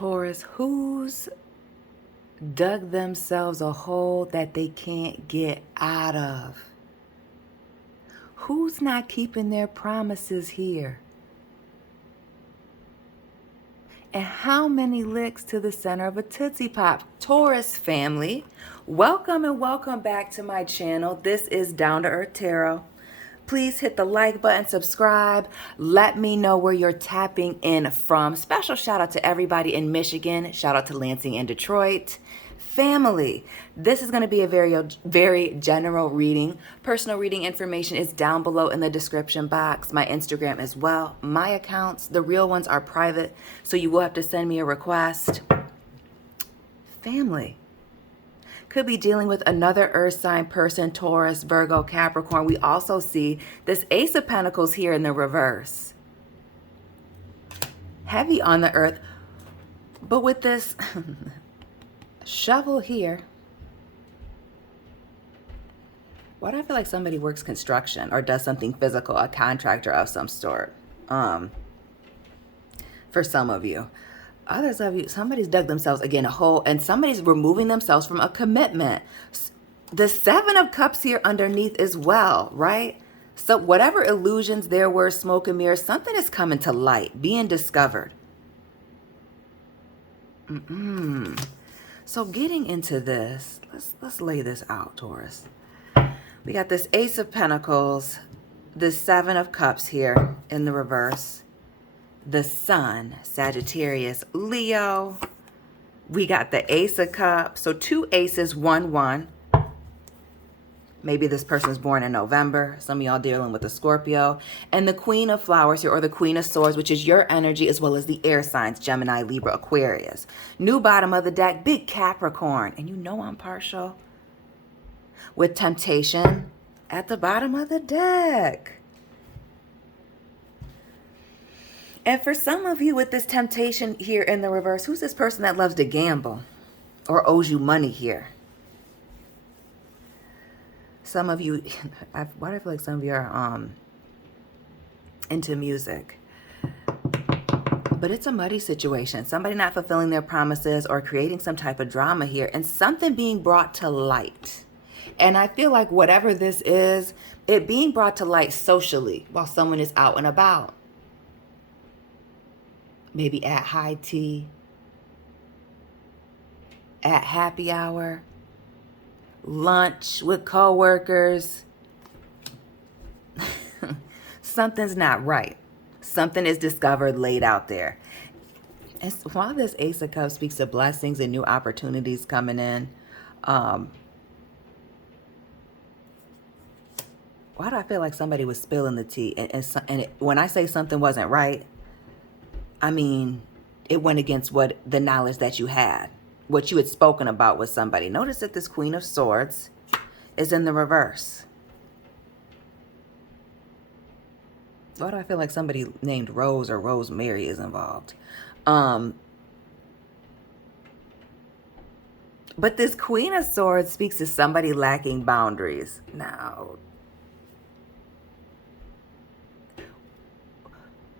Taurus, who's dug themselves a hole that they can't get out of? Who's not keeping their promises here? And how many licks to the center of a Tootsie Pop? Taurus family, welcome and welcome back to my channel. This is Down to Earth Tarot. Please hit the like button, subscribe. Let me know where you're tapping in from. Special shout out to everybody in Michigan. Shout out to Lansing and Detroit. Family, this is going to be a very general reading. Personal reading information is down below in the description box. My Instagram as well. My accounts, the real ones, are private, so you will have to send me a request. Family, could be dealing with another earth sign person, Taurus, Virgo, Capricorn. We also see this Ace of Pentacles here in the reverse. Heavy on the earth, but with this shovel here. Why do I feel like somebody works construction or does something physical, a contractor of some sort? For some of you. Others of you, somebody's dug themselves, again, a hole, and somebody's removing themselves from a commitment. The Seven of Cups here underneath as well, right? So whatever illusions there were, smoke and mirrors, something is coming to light, being discovered. So getting into this, let's lay this out, Taurus. We got this Ace of Pentacles, the Seven of Cups here in the reverse. The Sun, Sagittarius, Leo. We got the Ace of Cups. So two aces, 1-1. Maybe this person's born in November. Some of y'all dealing with the Scorpio. And the Queen of Flowers here, or the Queen of Swords, which is your energy, as well as the air signs, Gemini, Libra, Aquarius. New bottom of the deck, big Capricorn. And you know I'm partial. With Temptation at the bottom of the deck. And for some of you with this Temptation here in the reverse, who's this person that loves to gamble or owes you money here? Some of you, why do I feel like some of you are into music? But it's a muddy situation. Somebody not fulfilling their promises or creating some type of drama here, and something being brought to light. And I feel like whatever this is, it being brought to light socially while someone is out and about. Maybe at high tea, at happy hour, lunch with coworkers. Something's not right. Something is discovered, laid out there. And while this Ace of Cups speaks of blessings and new opportunities coming in, why do I feel like somebody was spilling the tea? When I say something wasn't right, I mean, it went against what the knowledge that you had, what you had spoken about with somebody. Notice that this Queen of Swords is in the reverse. Why do I feel like somebody named Rose or Rosemary is involved? But this Queen of Swords speaks to somebody lacking boundaries. Now,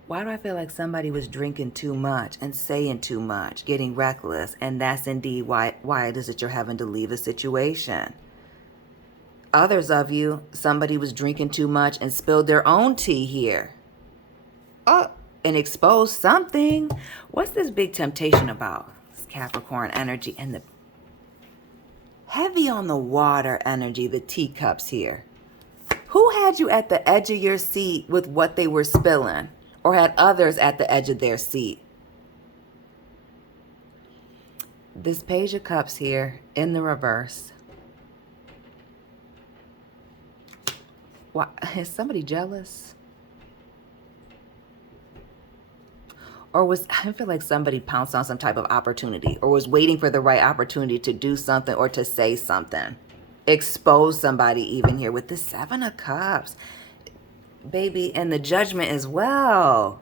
why do I feel like somebody was drinking too much and saying too much, getting reckless, and that's indeed why it is that you're having to leave a situation? Others of you, somebody was drinking too much and spilled their own tea here. Oh, and exposed something. What's this big temptation about? It's Capricorn energy and the heavy on the water energy, the teacups here. Who had you at the edge of your seat with what they were spilling? Or had others at the edge of their seat? This Page of Cups here in the reverse. Why, is somebody jealous? Or I feel like somebody pounced on some type of opportunity or was waiting for the right opportunity to do something or to say something. Expose somebody even here with the Seven of Cups. Baby, and the Judgment as well.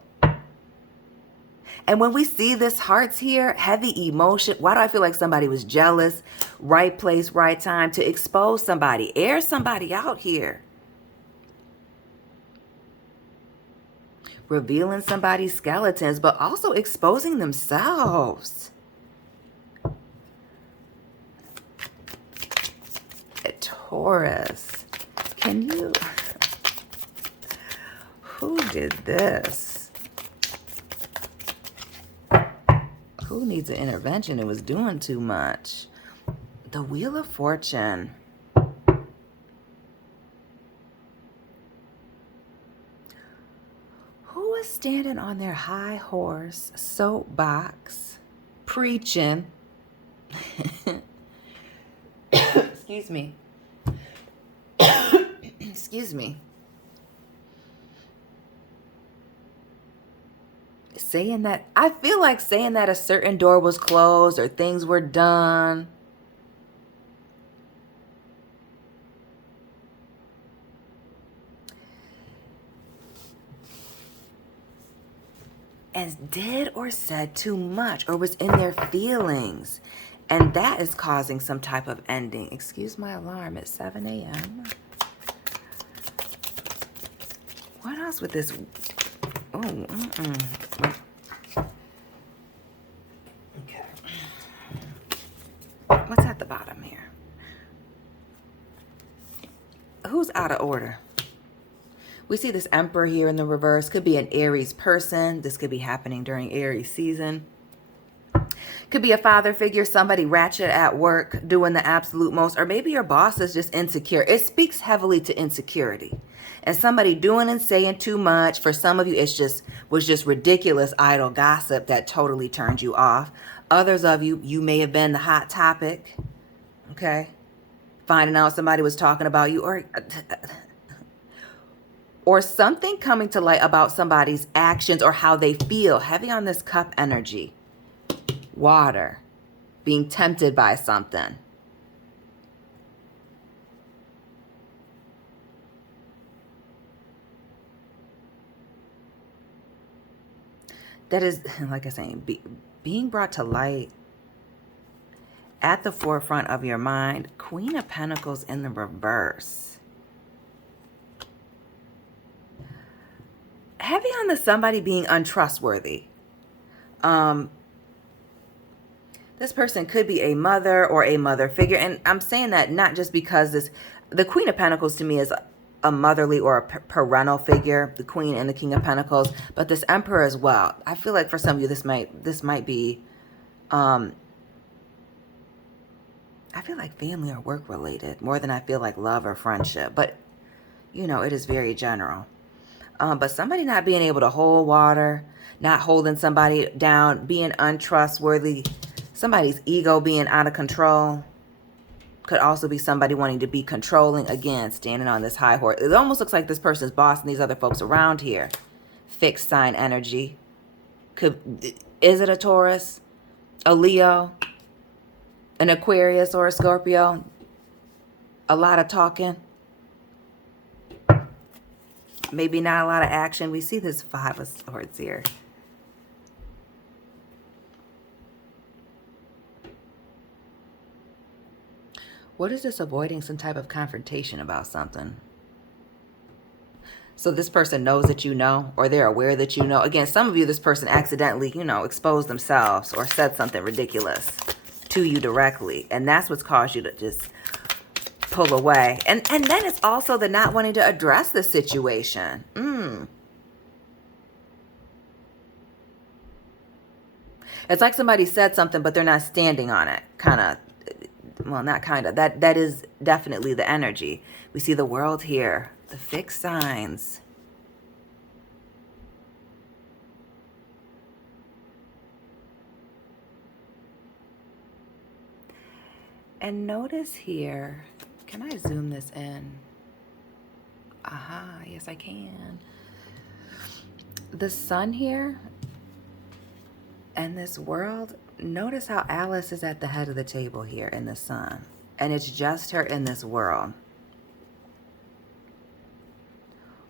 And when we see this hearts here, heavy emotion, why do I feel like somebody was jealous? Right place, right time to expose somebody, air somebody out here. revealing somebody's skeletons, but also exposing themselves. Taurus, can you... Who did this? Who needs an intervention? It was doing too much. The Wheel of Fortune. Who is standing on their high horse, soapbox, preaching? Excuse me. Excuse me. Saying that, I feel like saying that a certain door was closed or things were done. And did or said too much or was in their feelings. And that is causing some type of ending. Excuse my alarm at 7 a.m. What else with this? Oh, okay. What's at the bottom here? Who's out of order? We see this Emperor here in the reverse. Could be an Aries person. This could be happening during Aries season. Could be a father figure, somebody ratchet at work, doing the absolute most. Or maybe your boss is just insecure. It speaks heavily to insecurity. And somebody doing and saying too much. For some of you, was just ridiculous, idle gossip that totally turned you off. Others of you, you may have been the hot topic. Okay? Finding out somebody was talking about you. Or something coming to light about somebody's actions or how they feel. Heavy on this cup energy. Water. Being tempted by something. That is, like I say, being brought to light at the forefront of your mind. Queen of Pentacles in the reverse. Heavy on the somebody being untrustworthy. This person could be a mother or a mother figure. And I'm saying that not just because the Queen of Pentacles to me is a motherly or a parental figure, the Queen and the King of Pentacles, but this Emperor as well. I feel like for some of you, this might be, I feel like family or work related more than I feel like love or friendship, but you know, it is very general. But somebody not being able to hold water, not holding somebody down, being untrustworthy, somebody's ego being out of control. Could also be somebody wanting to be controlling, again, standing on this high horse. It almost looks like this person's bossing these other folks around here. Fixed sign energy. Is it a Taurus? A Leo? An Aquarius or a Scorpio? A lot of talking? Maybe not a lot of action. We see this 5 of Swords here. What is this avoiding some type of confrontation about something? So this person knows that you know, or they're aware that you know. Again, some of you, this person accidentally, exposed themselves or said something ridiculous to you directly. And that's what's caused you to just pull away. And then it's also the not wanting to address the situation. It's like somebody said something, but they're not standing on it. Well, not kind of. That is definitely the energy. We see the World here. The fixed signs. And notice here, can I zoom this in? Aha, yes I can. The Sun here and this World. Notice how Alice is at the head of the table here in the Sun. And it's just her in this world.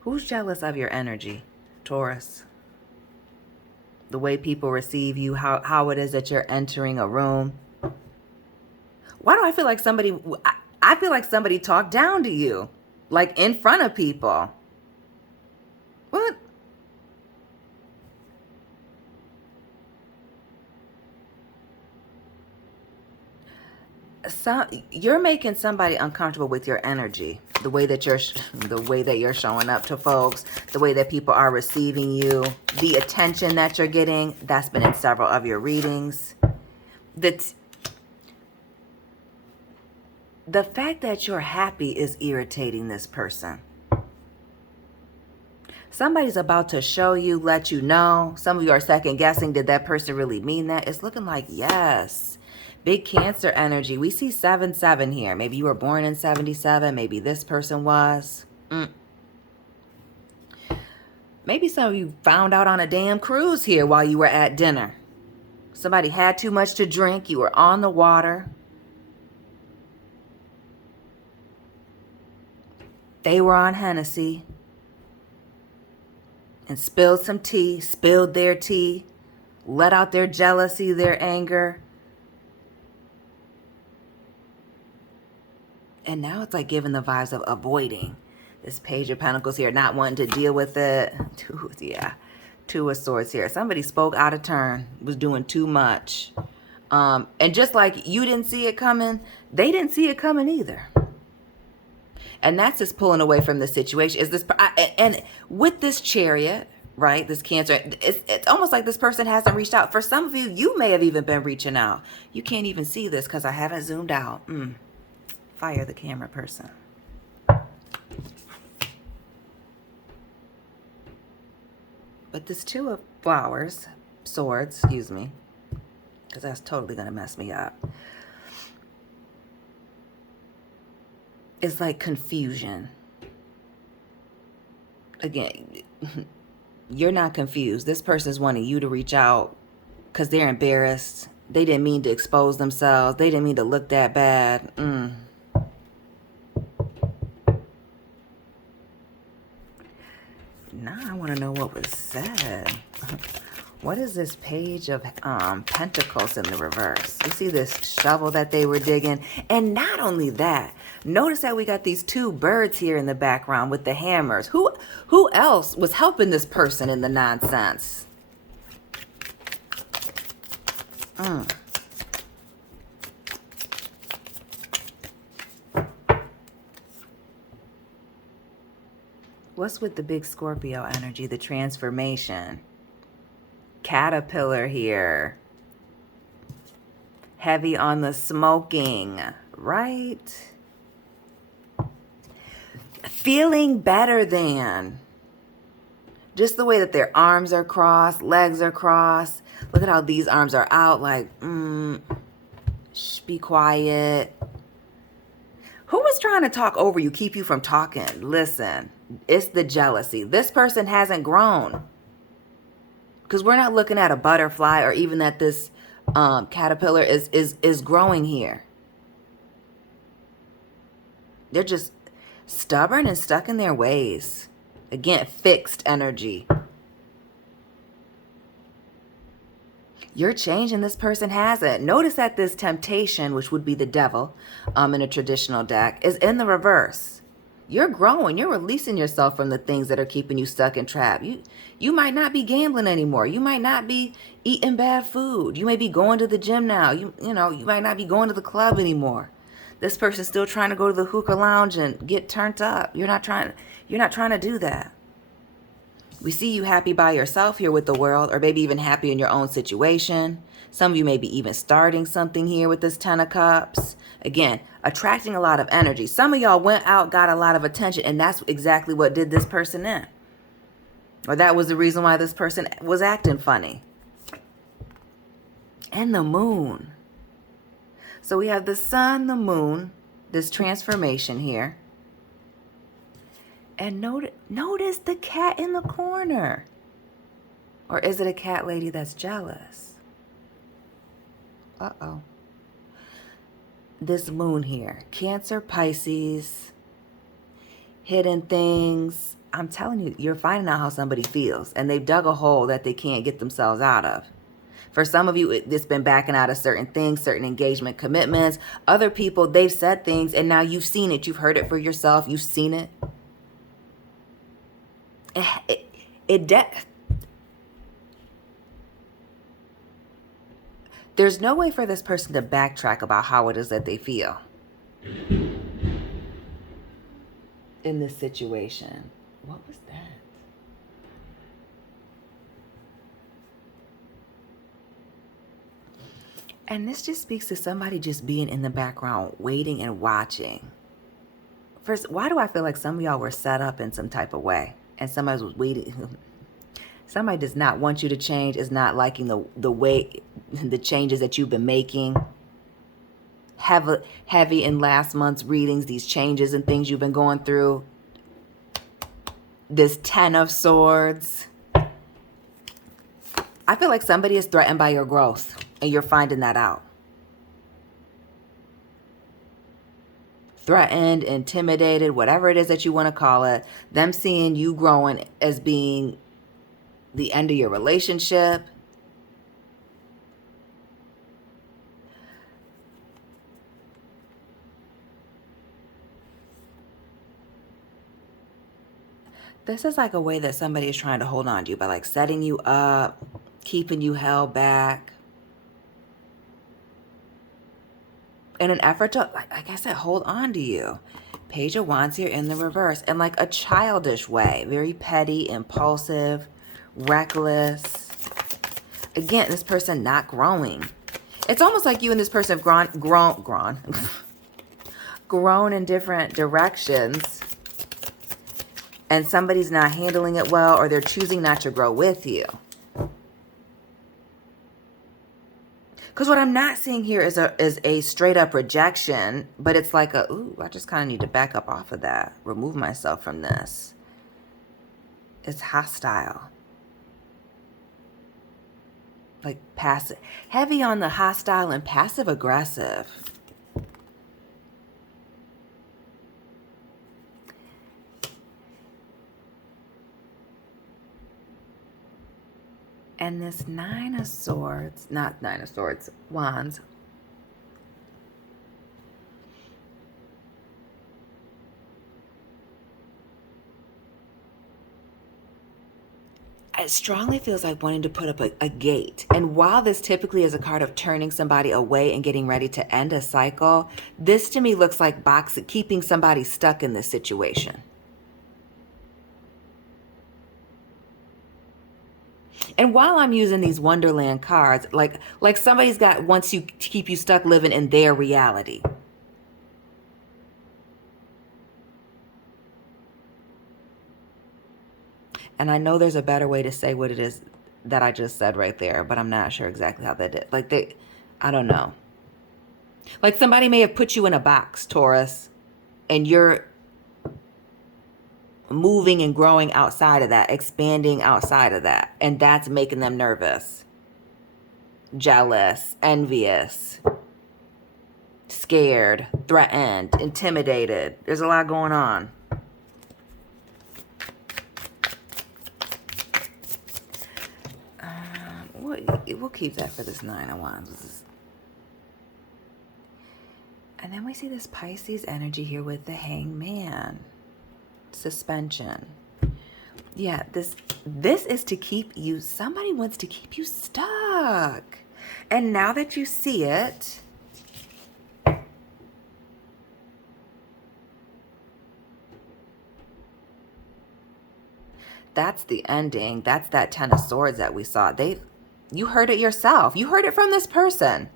Who's jealous of your energy, Taurus? The way people receive you, how it is that you're entering a room. Why do I feel like I feel like somebody talked down to you, like in front of people? What? You're making somebody uncomfortable with your energy, the way that you're showing up to folks, the way that people are receiving you, the attention that you're getting. That's been in several of your readings. The fact that you're happy is irritating this person. Somebody's about to show you, let you know. Some of you are second guessing, did that person really mean that? It's looking like yes. Big Cancer energy. We see 7-7 here. Maybe you were born in 77. Maybe this person was. Maybe some of you found out on a damn cruise here while you were at dinner. Somebody had too much to drink. You were on the water. They were on Hennessy and spilled some tea, spilled their tea, let out their jealousy, their anger. And now it's like giving the vibes of avoiding. This Page of Pentacles here, not wanting to deal with it. Two of Swords here. Somebody spoke out of turn, was doing too much. And just like you didn't see it coming, they didn't see it coming either. And that's just pulling away from the situation. And with this Chariot, right, this Cancer, it's almost like this person hasn't reached out. For some of you, you may have even been reaching out. You can't even see this because I haven't zoomed out. Fire the camera person. But this Two of Swords, excuse me, because that's totally going to mess me up. It's like confusion. Again, you're not confused. This person's wanting you to reach out because they're embarrassed. They didn't mean to expose themselves. They didn't mean to look that bad. Now I want to know what was said. What is this Page of Pentacles in the reverse? You see this shovel that they were digging? And not only that, notice that we got these two birds here in the background with the hammers. Who else was helping this person in the nonsense? What's with the big Scorpio energy, the transformation? Caterpillar here. Heavy on the smoking, right? Feeling better than. Just the way that their arms are crossed, legs are crossed. Look at how these arms are out like, shh, be quiet. Who was trying to talk over you, keep you from talking? Listen, it's the jealousy. This person hasn't grown. Because we're not looking at a butterfly or even that this caterpillar is growing here. They're just stubborn and stuck in their ways. Again, fixed energy. You're changing, this person hasn't. Notice that this temptation, which would be the devil in a traditional deck, is in the reverse. You're growing. You're releasing yourself from the things that are keeping you stuck and trapped. You might not be gambling anymore. You might not be eating bad food. You may be going to the gym now. You might not be going to the club anymore. This person's still trying to go to the hookah lounge and get turned up. You're not trying to do that. We see you happy by yourself here with the world, or maybe even happy in your own situation. Some of you may be even starting something here with this Ten of Cups. Again, attracting a lot of energy. Some of y'all went out, got a lot of attention, and that's exactly what did this person in. Or that was the reason why this person was acting funny. And the moon. So we have the sun, the moon, this transformation here. And notice the cat in the corner. Or is it a cat lady that's jealous? Uh-oh. This moon here. Cancer, Pisces, hidden things. I'm telling you, you're finding out how somebody feels. And they've dug a hole that they can't get themselves out of. For some of you, it's been backing out of certain things, certain engagement commitments. Other people, they've said things and now you've seen it. You've heard it for yourself. You've seen it. There's no way for this person to backtrack about how it is that they feel in this situation. What was that? And this just speaks to somebody just being in the background, waiting and watching. First, why do I feel like some of y'all were set up in some type of way and somebody was waiting? Somebody does not want you to change, is not liking the way, the changes that you've been making. Heavy in last month's readings, these changes and things you've been going through. This 10 of Swords. I feel like somebody is threatened by your growth. And you're finding that out. Threatened, intimidated, whatever it is that you want to call it. Them seeing you growing as being the end of your relationship. This is like a way that somebody is trying to hold on to you by like setting you up, keeping you held back. In an effort to, like I said, hold on to you. Page of Wands here in the reverse. In like a childish way. Very petty, impulsive, reckless. Again, this person not growing. It's almost like you and this person have grown in different directions. And somebody's not handling it well, or they're choosing not to grow with you. Because what I'm not seeing here is a straight up rejection, but it's like ooh, I just kind of need to back up off of that. Remove myself from this. It's hostile. Like passive. Heavy on the hostile and passive aggressive. And this 9 of Swords, not 9 of Swords, Wands. It strongly feels like wanting to put up a gate. And while this typically is a card of turning somebody away and getting ready to end a cycle, this to me looks like keeping somebody stuck in this situation. And while I'm using these Wonderland cards, like somebody's wants you to keep you stuck living in their reality. And I know there's a better way to say what it is that I just said right there, but I'm not sure exactly how that did. I don't know. Like somebody may have put you in a box, Taurus, and you're moving and growing outside of that, expanding outside of that. And that's making them nervous, jealous, envious, scared, threatened, intimidated. There's a lot going on. We'll keep that for this 9 of Wands. And then we see this Pisces energy here with the Hangman. Suspension. Yeah, this is to keep you, somebody wants to keep you stuck. And now that you see it, that's the ending. That's that 10 of Swords that we saw. You heard it yourself. You heard it from this person.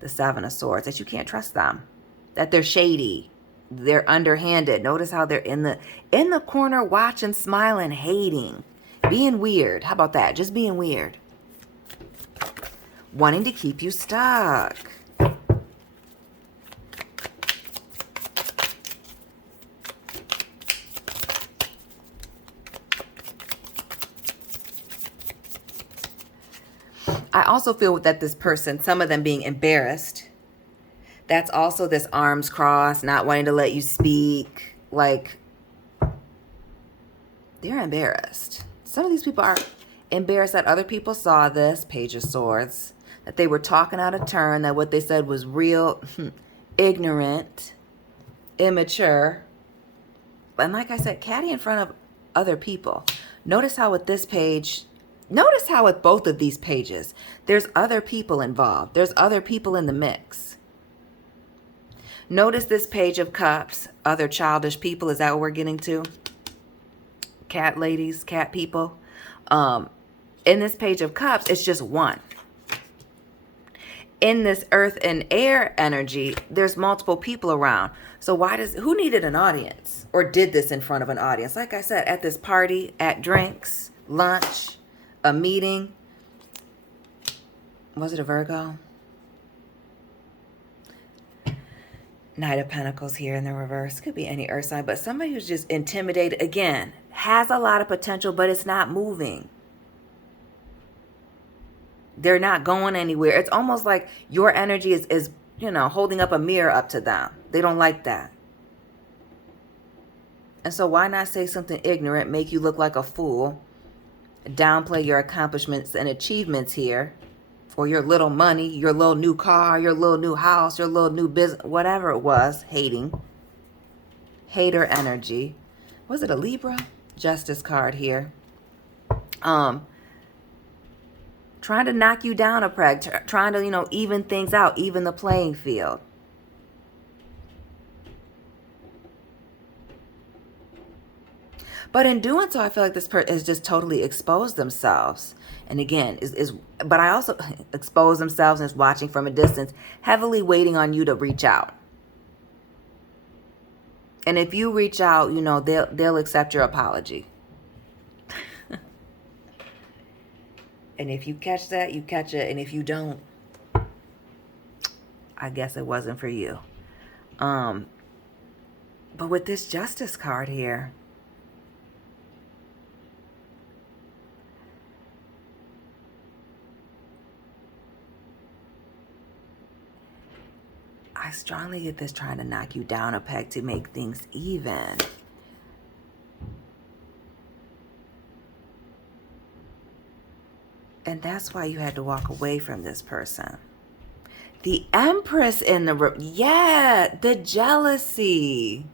The 7 of Swords, that you can't trust them. That they're shady. They're underhanded. Notice how they're in the corner watching, smiling, hating. Being weird. How about that? Just being weird. Wanting to keep you stuck. I also feel that this person, some of them being embarrassed. That's also this arms crossed, not wanting to let you speak. Like, they're embarrassed. Some of these people are embarrassed that other people saw this, Page of Swords, that they were talking out of turn, that what they said was real ignorant, immature. And like I said, catty in front of other people. Notice how with this page, Notice how with both of these pages, there's other people involved. There's other people in the mix. Notice this page of cups, other childish people. Is that what we're getting to? Cat ladies, cat people. In this page of cups, it's just one. In this earth and air energy, there's multiple people around. So who needed an audience or did this in front of an audience? Like I said, at this party, at drinks, lunch, a meeting. Was it a Virgo? Knight of Pentacles here in the reverse. Could be any earth sign, but somebody who's just intimidated, again, has a lot of potential, but it's not moving. They're not going anywhere. It's almost like your energy is holding up a mirror up to them. They don't like that. And so why not say something ignorant, make you look like a fool, downplay your accomplishments and achievements here, or your little money, your little new car, your little new house, your little new business, whatever it was, hater energy. Was it a Libra? Justice card here. Trying to knock you down a peg, trying to, even things out, even the playing field. But in doing so, I feel like this person has just totally exposed themselves. And again, but I also expose themselves and is watching from a distance, heavily waiting on you to reach out. And if you reach out, they'll accept your apology. And if you catch that, you catch it. And if you don't, I guess it wasn't for you. But with this Justice card here, I strongly get this trying to knock you down a peg to make things even. And that's why you had to walk away from this person. The Empress in the room. Yeah, the jealousy.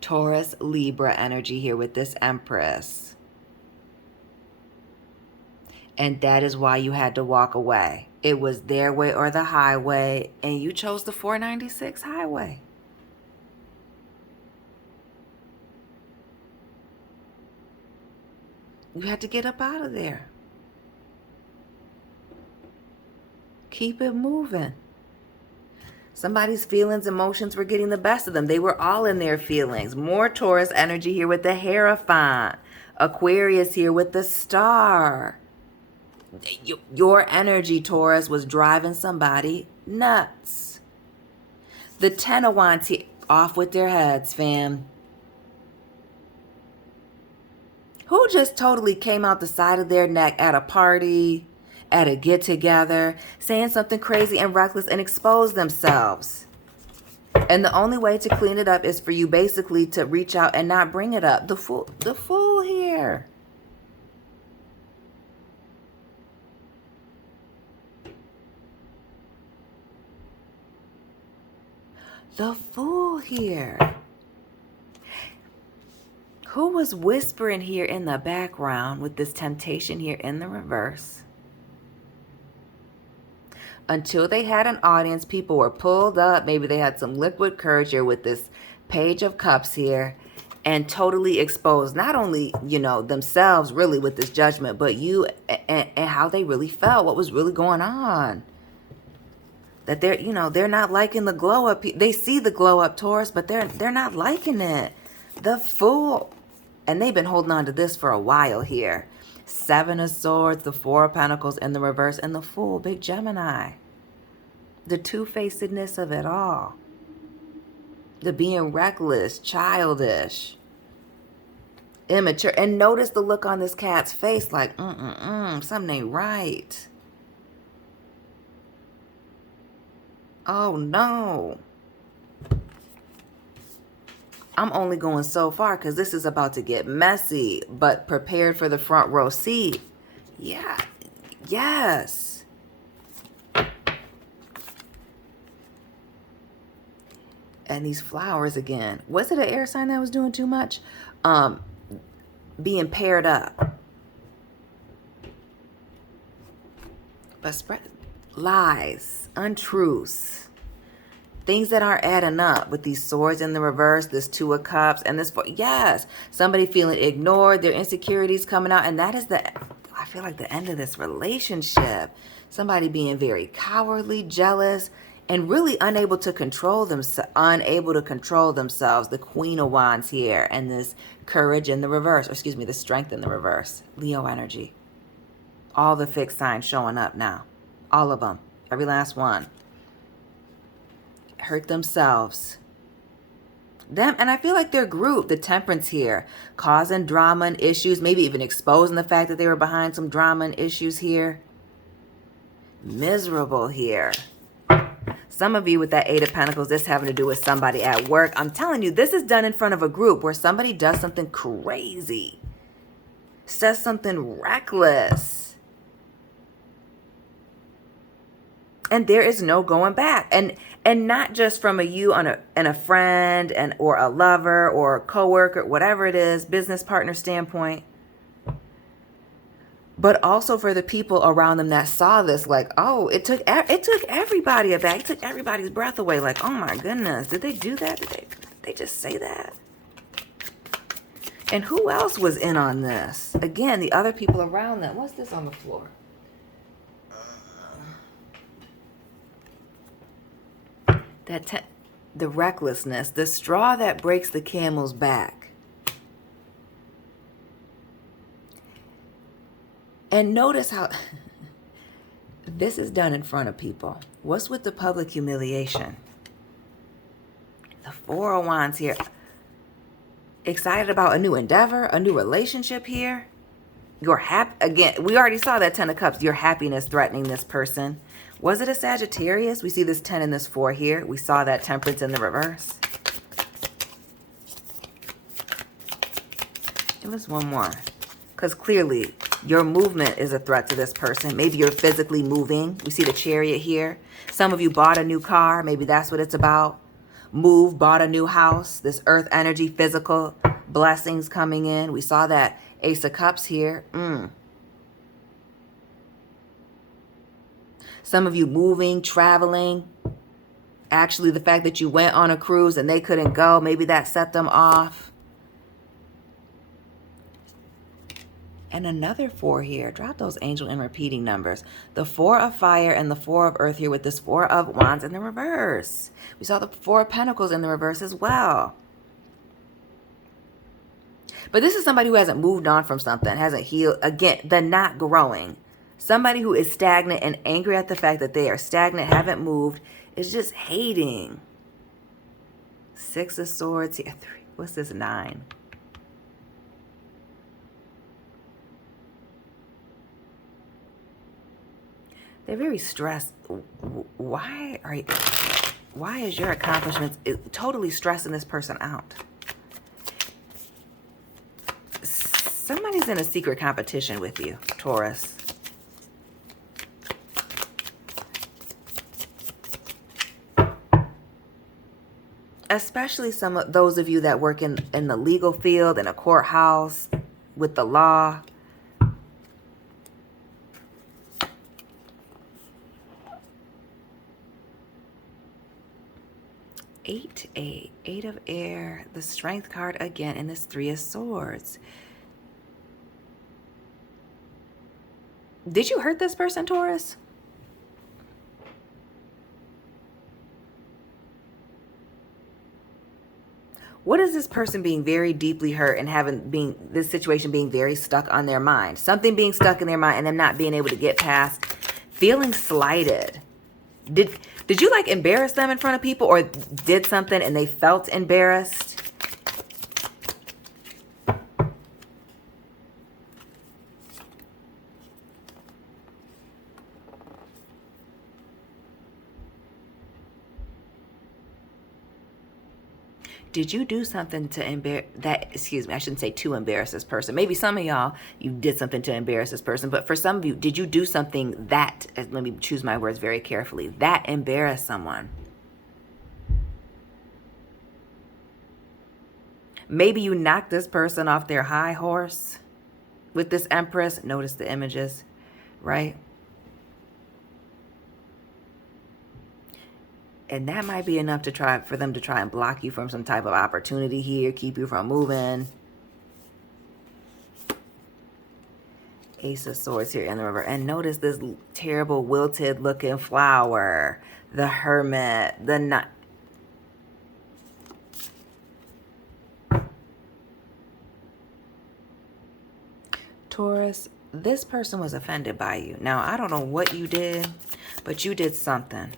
Taurus, Libra energy here with this Empress. And that is why you had to walk away. It was their way or the highway, and you chose the 496 highway. You had to get up out of there. Keep it moving. Somebody's feelings, emotions were getting the best of them. They were all in their feelings. More Taurus energy here with the Hierophant. Aquarius here with the Star. Your energy, Taurus, was driving somebody nuts. The Ten of Wands here, off with their heads, fam. Who just totally came out the side of their neck at a party, at a get-together, saying something crazy and reckless and expose themselves? And the only way to clean it up is for you basically to reach out and not bring it up. The fool here. The Fool here. Who was whispering here in the background with this temptation here in the reverse? Until they had an audience, people were pulled up. Maybe they had some liquid courage here with this Page of Cups here and totally exposed not only, themselves really with this judgment, but you and how they really felt, what was really going on. That they're not liking the glow up. They see the glow up, Taurus, but they're not liking it. The Fool. And they've been holding on to this for a while here. Seven of Swords, the Four of Pentacles in the reverse, and the Fool, big Gemini. The two-facedness of it all. The being reckless, childish, immature. And notice the look on this cat's face like, something ain't right. Oh, no. I'm only going so far because this is about to get messy, but prepared for the front row seat. Yeah. Yes. And these flowers again. Was it an air sign that was doing too much? The being paired up. But spread lies, untruths, things that aren't adding up with these swords in the reverse, this Two of Cups, and this, yes, somebody feeling ignored, their insecurities coming out, and that is I feel like the end of this relationship. Somebody being very cowardly, jealous, and really unable to control themselves. The Queen of Wands here, and this Courage in the reverse, or excuse me, the Strength in the reverse. Leo energy. All the fixed signs showing up now. All of them. Every last one. Hurt themselves. Them, and I feel like their group, the Temperance here, causing drama and issues, maybe even exposing the fact that they were behind some drama and issues here. Miserable here. Some of you with that Eight of Pentacles, this having to do with somebody at work. I'm telling you, this is done in front of a group where somebody does something crazy, says something reckless, and there is no going back. And not just from a friend or a lover or a coworker, whatever it is, business partner standpoint, but also for the people around them that saw this, like, oh, it took everybody aback. It took everybody's breath away. Like, oh my goodness, did they do that? Did they just say that? And who else was in on this? Again, the other people around them. What's this on the floor? The recklessness, the straw that breaks the camel's back. And notice how this is done in front of people. What's with the public humiliation? The Four of Wands here. Excited about a new endeavor, a new relationship here. You're happy. Again, we already saw that Ten of Cups. Your happiness threatening this person. Was it a Sagittarius? We see this 10 and this 4 here. We saw that Temperance in the reverse. Give us one more. Because clearly, your movement is a threat to this person. Maybe you're physically moving. We see the Chariot here. Some of you bought a new car. Maybe that's what it's about. Bought a new house. This earth energy, physical blessings coming in. We saw that Ace of Cups here. Some of you moving, traveling. Actually, the fact that you went on a cruise and they couldn't go, maybe that set them off. And another 4 here. Drop those angel and repeating numbers. The 4 of Fire and the 4 of Earth here with this 4 of Wands in the reverse. We saw the 4 of Pentacles in the reverse as well. But this is somebody who hasn't moved on from something, hasn't healed. Again, the not growing. Somebody who is stagnant and angry at the fact that they are stagnant, haven't moved, is just hating. 6 of Swords here. 3. What's this? 9. They're very stressed. Why is your accomplishments totally stressing this person out? Somebody's in a secret competition with you, Taurus. Especially some of those of you that work in the legal field, in a courthouse, with the law. Eight of Air, the Strength card again, and this 3 of Swords. Did you hurt this person, Taurus? What is this person being very deeply hurt and this situation being very stuck on their mind? Something being stuck in their mind and them not being able to get past, feeling slighted. Did you like embarrass them in front of people, or did something and they felt embarrassed? Did you do something to I shouldn't say to embarrass this person. Maybe some of y'all, you did something to embarrass this person. But for some of you, did you do something that, let me choose my words very carefully, that embarrassed someone? Maybe you knocked this person off their high horse with this Empress. Notice the images, right? And that might be enough for them to try and block you from some type of opportunity here, keep you from moving. Ace of Swords here in the river. And notice this terrible wilted looking flower. The Hermit. The Nut. Taurus, this person was offended by you. Now, I don't know what you did, but you did something.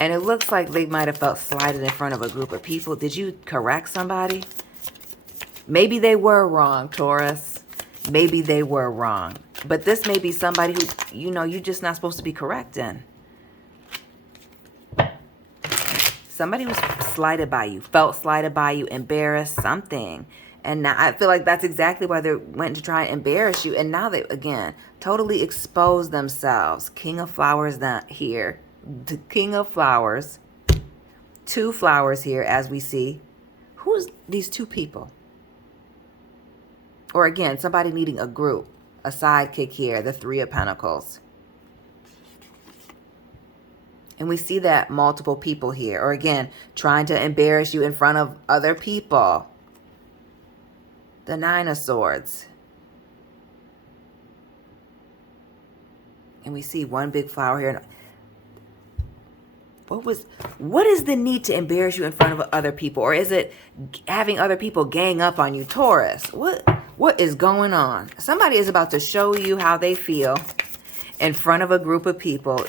And it looks like they might have felt slighted in front of a group of people. Did you correct somebody? Maybe they were wrong, Taurus. Maybe they were wrong. But this may be somebody who, you know, you're just not supposed to be correcting. Somebody was slighted by you, felt slighted by you, embarrassed, something. And now I feel like that's exactly why they went to try and embarrass you. And now they, again, totally exposed themselves. King of Flowers not here. The King of Flowers. 2 flowers here, as we see. Who's these 2 people? Or again, somebody needing a group. A sidekick here. The 3 of Pentacles. And we see that multiple people here. Or again, trying to embarrass you in front of other people. The 9 of Swords. And we see 1 big flower here. What is the need to embarrass you in front of other people? Or is it having other people gang up on you, Taurus? What is going on? Somebody is about to show you how they feel in front of a group of people.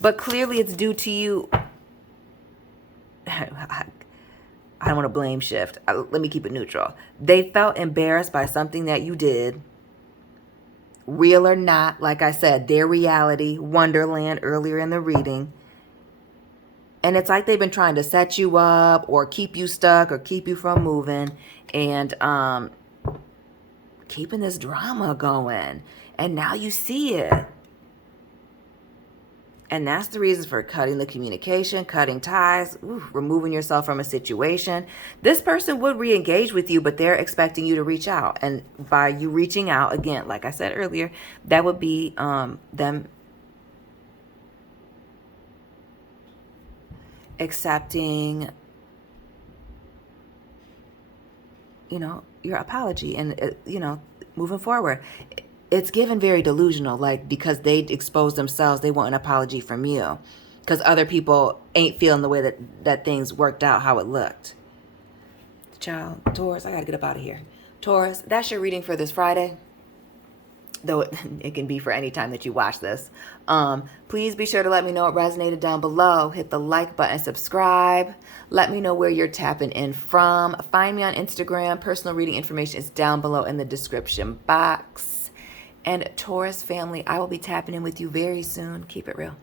But clearly it's due to you. I don't want to blame shift. Let me keep it neutral. They felt embarrassed by something that you did. Real or not, like I said, their reality, Wonderland earlier in the reading. And it's like they've been trying to set you up or keep you stuck or keep you from moving. And keeping this drama going. And now you see it. And that's the reason for cutting the communication, cutting ties, removing yourself from a situation. This person would re-engage with you, but they're expecting you to reach out. And by you reaching out, again, like I said earlier, that would be them accepting, you know, your apology and, you know, moving forward. It's given very delusional, like because they exposed themselves, they want an apology from you. Because other people ain't feeling the way that things worked out how it looked. Child, Taurus, I gotta get up out of here. Taurus, that's your reading for this Friday. Though it can be for any time that you watch this. Please be sure to let me know what resonated down below. Hit the like button, subscribe. Let me know where you're tapping in from. Find me on Instagram. Personal reading information is down below in the description box. And Taurus family, I will be tapping in with you very soon. Keep it real.